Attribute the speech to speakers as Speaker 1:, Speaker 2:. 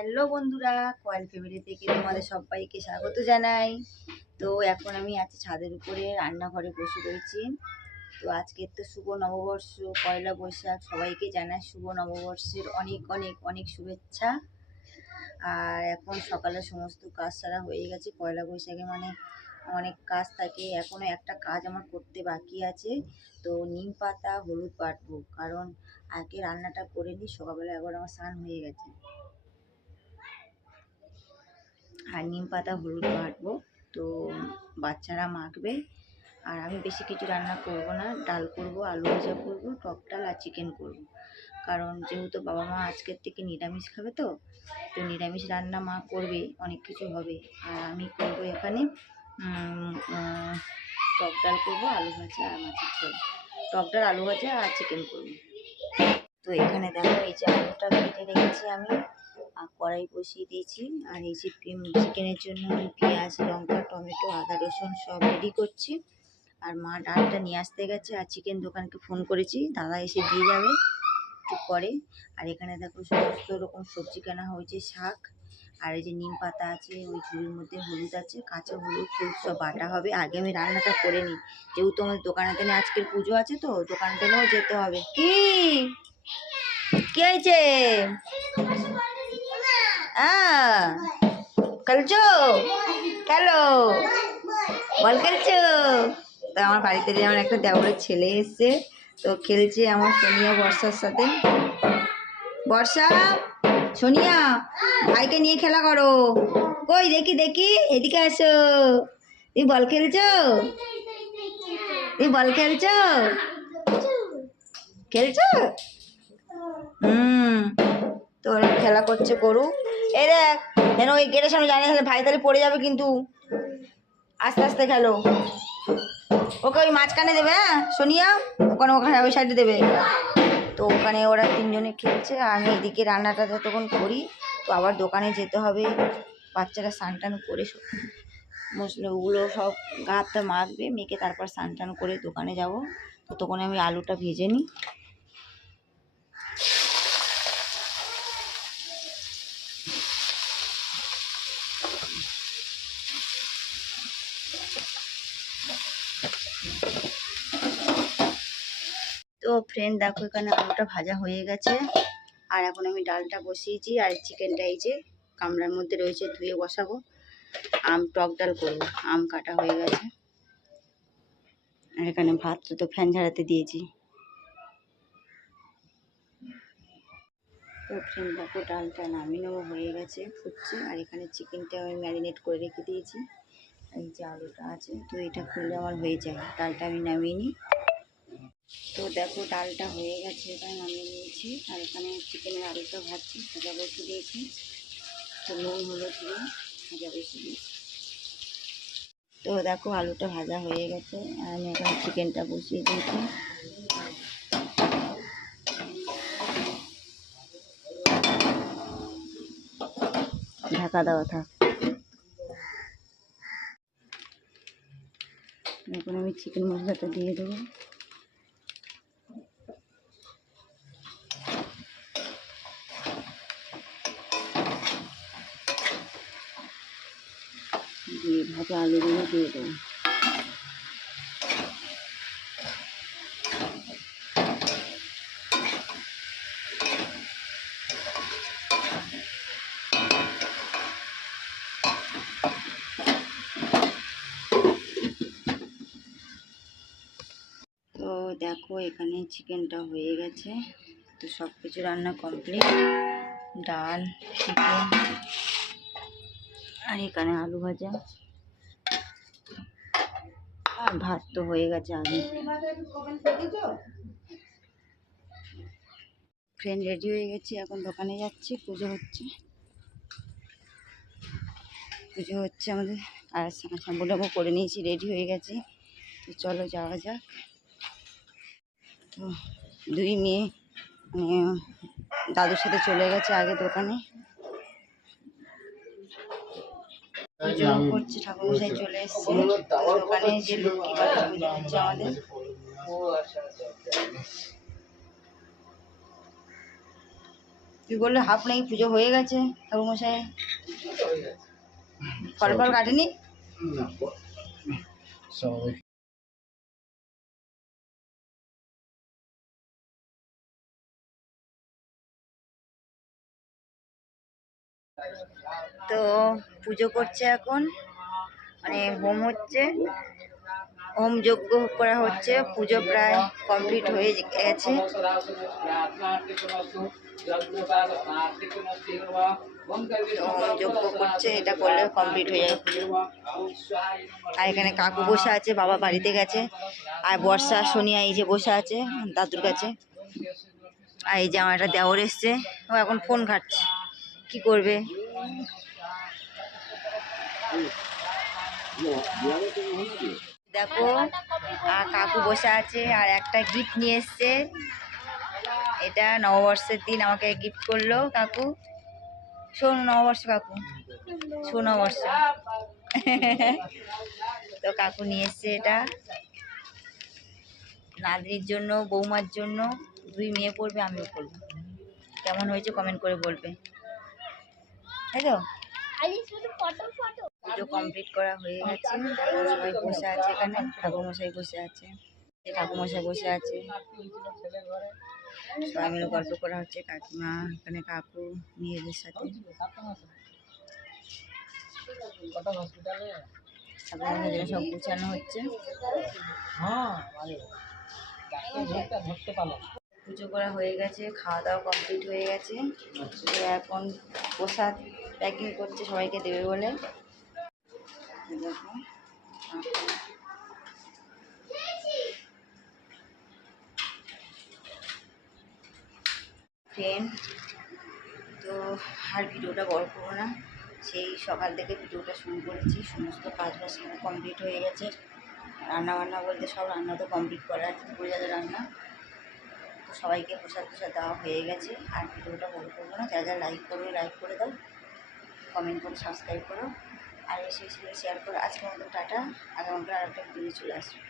Speaker 1: Hello বন্ধুরা, coil family থেকে তোমাদের সবাইকে স্বাগত জানাই। তো এখন আমি আছি ছাদের উপরে, রান্নাঘরে বসে রয়েছি। তো আজকের তো শুভ নববর্ষ, পয়লা বৈশাখ, সবাইকে জানাই শুভ নববর্ষের অনেক অনেক অনেক শুভেচ্ছা। আর এখন সকালে সমস্ত কাজ সারা হয়ে গেছে, পয়লা বৈশাখে মানে অনেক কাজ থাকে এখনও একটা কাজ আমার করতে বাকি আছে। তো নিম পাতা, হলুদ বাটবো, কারণ আগে রান্নাটা করে নিই, সকালবেলা একবার আমার স্নান হয়ে গেছে। আর নিম পাতা, হলুদ বাটবো। তো বাচ্চারা মাখবে। আর আমি বেশি কিছু রান্না করব না। ডাল করব, আলু ভাজা করব, টক ডাল আর চিকেন করব। কারণ যেহেতু বাবা মা আজকের থেকে নিরামিষ খাবে তো তো নিরামিষ রান্না মা করবে অনেক কিছু হবে। আর আমি করব এখানে টক ডাল করব, আলু ভাজা আর মাছের ঝোল। টক ডাল, আলু ভাজা আর চিকেন করব। তো এখানে দেখো, এই যে আলুটা কেটে রেখেছি আমি। কড়াই বসিয়ে দিয়েছি। আর এই যে চিকেনের জন্য পেঁয়াজ, লঙ্কা, টমেটো, আদা, রসুন সব রেডি করছি। আর মা ডালটা নিয়ে আসতে গেছে আর চিকেন দোকানকে ফোন করেছি। দাদা এসে দিয়ে যাবে একটু পরে। আর এখানে দেখো সমস্ত রকম সবজি কেনা হয়েছে, শাক। আর এই যে নিম পাতা আছে, ওই ঝুড়ির মধ্যে হলুদ আছে, কাঁচা হলুদ ফুল সব বাটা হবে। আগে আমি রান্নাটা করে নিই। যেহেতু আমার দোকানে টেনে আজকের পুজো আছে তো দোকান টেনেও যেতে হবে। কি? কি হয়েছে? খেলছো? খেলো? বল খেলছো? তো আমার বাড়িতে যে আমার একটা দেওরের ছেলে এসছে, তো খেলছে আমার সোনিয়া, বর্ষার সাথে। বর্ষা, সোনিয়া, ভাইকে নিয়ে খেলা করো। কই, দেখি দেখি, এদিকে আসো। তুমি বল খেলছো? তুমি বল খেলছো? খেলছো? হুম তো ওরা খেলা করছে গরু এই দেখ যেন ওই গেটের সামনে জানি তাহলে ভাই তাহলে পড়ে যাবে কিন্তু? আস্তে আস্তে খেলো। ওকে ওই মাঝখানে দেবে হ্যাঁ? সোনিয়া? ওখানে ওখানে ওই সাইডে দেবে। তো ওখানে ওরা তিনজনে খেলছে আর আমি এদিকে রান্নাটা যতক্ষণ করি, তো আবার দোকানে যেতে হবে। বাচ্চারা স্নান টান করে মশলা, ওগুলো সব গা মাখবে, মেখে তারপর স্নান টান করে দোকানে যাব। ততক্ষণে আমি আলুটা ভেজে নিই। ফ্রেন্ড দেখো এখানে আলুটা ভাজা হয়ে গেছে। আর এখন আমি ডালটা বসিয়েছি, আর চিকেনটা এই যে গামলার মধ্যে রয়েছে, ধুয়ে বসাবো। আম, টক ডাল করব, আম কাটা হয়ে গেছে। আর এখানে ভাত তো ফ্যান ঝাড়াতে দিয়েছি। তো ফ্রেন্ড দেখো ডালটা নামিয়ে নেব, হয়ে গেছে, ফুটছে। আর এখানে চিকেনটা আমি ম্যারিনেট করে রেখে দিয়েছি। এই যে আলুটা আছে, তো এটা খুললে আমার হয়ে যায়। ডালটা আমি নামিয়ে নিই। তো দেখো ডালটা হয়ে গেছে এটা নামিয়ে নিয়েছি। আর এখানে চিকেনের আলুটা ভাজছি, ভাজা বসে দিয়েছি। তো নুন, হলুদ দিয়ে ভাজা বসে দিয়েছি। তো দেখো আলুটা ভাজা হয়ে গেছে, আর আমি এখানে চিকেনটা বসিয়ে দিয়েছি। ঢাকা দেওয়া থাক। এখন আমি চিকেন মশলাটা দিয়ে দেবো। দিয়ে ভাজা আলুগুলো দিয়ে দেবো। তো দেখো, এখানে চিকেনটা হয়ে গেছে। তো সব কিছু রান্না কমপ্লিট। ডাল, চিকেন, আর এখানে আলু ভাজা। আর ভাত তো হয়ে গেছে আগে ফ্রেন্ড রেডি হয়ে গেছে, এখন দোকানে যাচ্ছি, পুজো হচ্ছে। পুজো হচ্ছে আমাদের, আর শ্যাম্পু টাম্পু করে নিয়েছি রেডি হয়ে গেছি। তো চলো যাওয়া যাক। তো দুই মেয়ে মানে দাদুর সাথে চলে গেছে আগে দোকানে। পুজো ঠাকুর ঠাকুরমশাই চলে এসছে দোকানে যে লক্ষ্মী পাতা পুজো হচ্ছে আমাদের তুই বললে? হাফ নাকি পুজো হয়ে গেছে ঠাকুরমশাই? ফল ফল কাটেনি? তো পুজো করছে এখন। মানে হোম হচ্ছে। হোম যজ্ঞ করা হচ্ছে। পুজো প্রায় কমপ্লিট হয়ে গেছে। হোম যজ্ঞ করছে, এটা করলে কমপ্লিট হয়ে যাবে আর এখানে কাকু বসে আছে, বাবা বাড়িতে গেছে। আর বর্ষা, সোনিয়া এই যে বসে আছে, দাদুর কাছে। আর এই যে আমার একটা দেওর এসছে। ও এখন ফোন ঘাটছে। কি করবে? দেখো, আর কাকু বসে আছে, আর একটা গিফট নিয়ে এসছে। এটা নববর্ষের দিন আমাকে গিফট করল, কাকু। শোনো নববর্ষ, কাকু। শোন নববর্ষ। তো কাকু নিয়ে এসছে এটা। নাতনির জন্য, বৌমার জন্য, দুই মেয়ে পড়বে, আমিও পড়ব। কেমন হয়েছে কমেন্ট করে বলবে। তাই তো? পুজো কমপ্লিট করা হয়ে গেছে। সবাই বসে আছে এখানে ঠাকুরমশাই বসে আছে ঠাকুরমশাই বসে আছে। সবাই মিলে গল্প করা হচ্ছে কাকিমা এখানে কাকু মেয়েদের সাথে। সব গুছানো হচ্ছে। পুজো করা হয়ে গেছে খাওয়া দাওয়া কমপ্লিট হয়ে গেছে। এখন প্রসাদ প্যাকিং করছে সবাইকে দেবে বলে। দেখো, ফ্রেন্ড তো আর ভিডিওটা বড় করব না। সেই সকাল থেকে ভিডিওটা শুরু করেছি। সমস্ত কাজ বাজ কমপ্লিট হয়ে গেছে। রান্না বান্না বলতে সব রান্না তো কমপ্লিট করা আছে। রান্না। তো সবাইকে প্রসাদ প্রসাদ দেওয়া হয়ে গেছে। আর ভিডিওটা বড় করব না যা যা লাইক করবে লাইক করে দাও। কমেন্ট করে সাবস্ক্রাইব করো। আর এসে শেয়ার করো। আজকের মতো টাটা। আগামীকাল আরেকটা ভিডিও চলে আসবে।